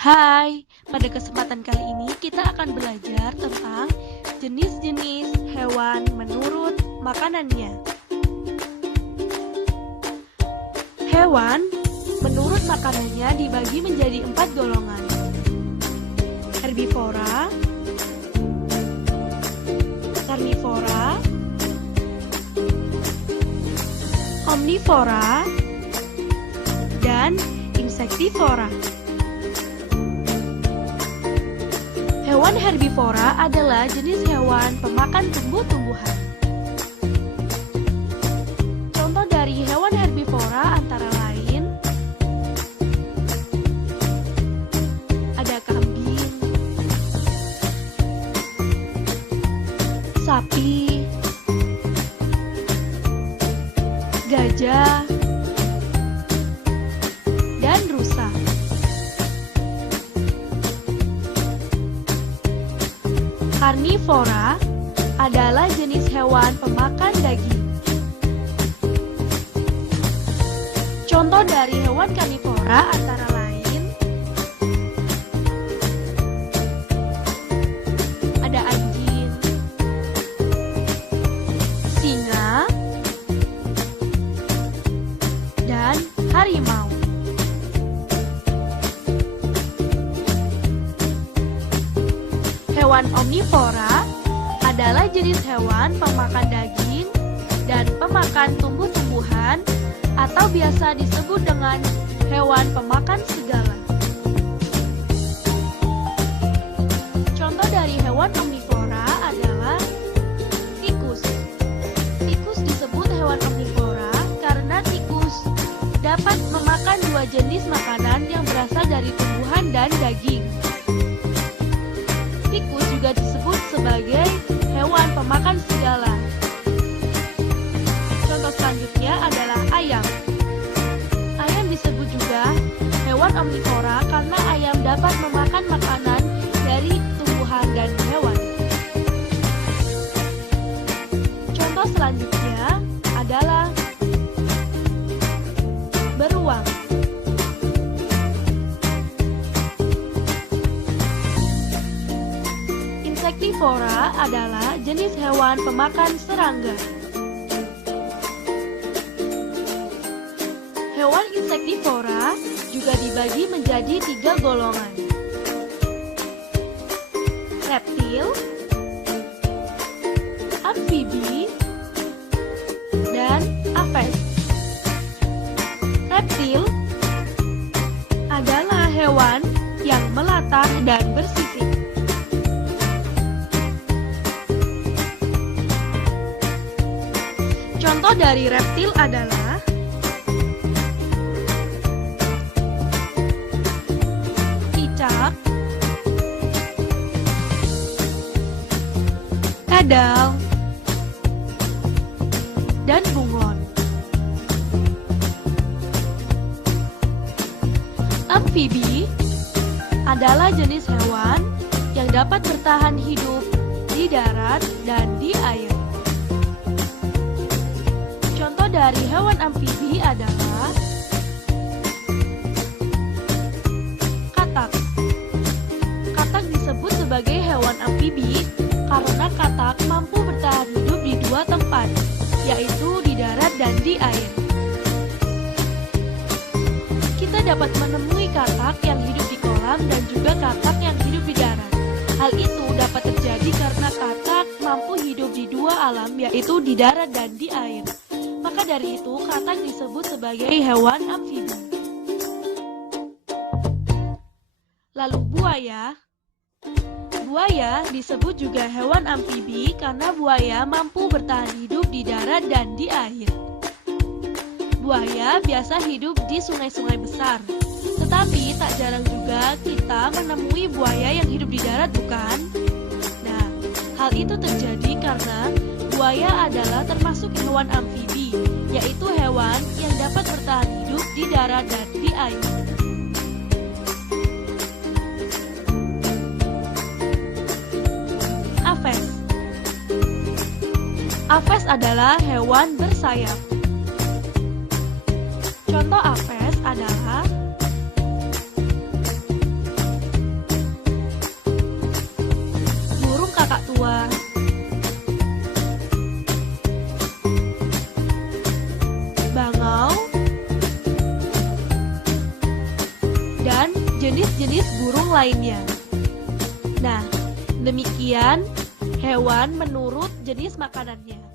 Hai, pada kesempatan kali ini kita akan belajar tentang jenis-jenis hewan menurut makanannya. Hewan menurut makanannya dibagi menjadi 4 golongan. Herbivora, karnivora, omnivora, dan insektivora. Hewan herbivora adalah jenis hewan pemakan tumbuh-tumbuhan. Contoh dari hewan herbivora antara lain ada kambing, sapi, gajah, dan rusa. Karnivora adalah jenis hewan pemakan daging. Contoh dari hewan karnivora antara lain ada anjing, singa, dan harimau. Hewan omnivora adalah jenis hewan pemakan daging dan pemakan tumbuh-tumbuhan atau biasa disebut dengan hewan pemakan segala. Contoh dari hewan omnivora adalah tikus. Tikus disebut hewan omnivora karena tikus dapat memakan 2 jenis makanan yang berasal dari tumbuhan dan daging. Tikus juga disebut sebagai hewan pemakan segala. Contoh selanjutnya adalah ayam. Ayam disebut juga hewan omnivora karena ayam dapat memakan makanan dari tumbuhan dan hewan. Contoh selanjutnya adalah beruang. Insektivora adalah jenis hewan pemakan serangga. Hewan insektivora juga dibagi menjadi 3 golongan. Reptil, amfibi, dan aves. Reptil adalah hewan yang melata dan bersisik. Contoh dari reptil adalah cicak, kadal, dan bunglon. Amfibi adalah jenis hewan yang dapat bertahan hidup di darat dan di air. Contoh dari hewan amfibi adalah katak. Katak disebut sebagai hewan amfibi karena katak mampu bertahan hidup di 2 tempat, yaitu di darat dan di air. Kita dapat menemui katak yang hidup di kolam dan juga katak yang hidup di darat. Hal itu dapat terjadi karena katak mampu hidup di 2 alam, yaitu di darat dan di air. Maka dari itu, katak disebut sebagai hewan amfibi. Lalu buaya. Buaya disebut juga hewan amfibi karena buaya mampu bertahan hidup di darat dan di air. Buaya biasa hidup di sungai-sungai besar. Tetapi tak jarang juga kita menemui buaya yang hidup di darat, bukan? Nah, hal itu terjadi karena buaya adalah termasuk hewan amfibi, yaitu hewan yang dapat bertahan hidup di darat dan di air. Aves. Aves adalah hewan bersayap. Contoh aves adalah jenis-jenis burung lainnya. Nah, demikian hewan menurut jenis makanannya.